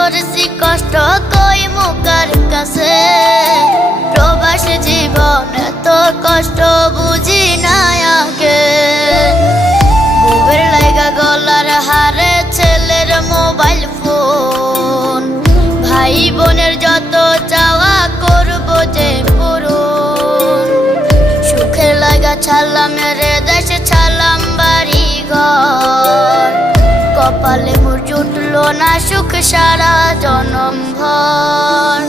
করছি কষ্ট কই মুকার কাছে, প্রবাস জীবনে তোর কষ্ট বুঝি না আগে। বুবের লাইগা গলার হারে ছেলের মোবাইল ফোন, ভাই বোনের যত চাওয়া করব যে পূরণ। সুখের লাগা ছাড়লাম রে দেশে, ছাড়লাম বাড়ি ঘর, কপালে মোর জুটলো না সুখ সারা জনম ভর।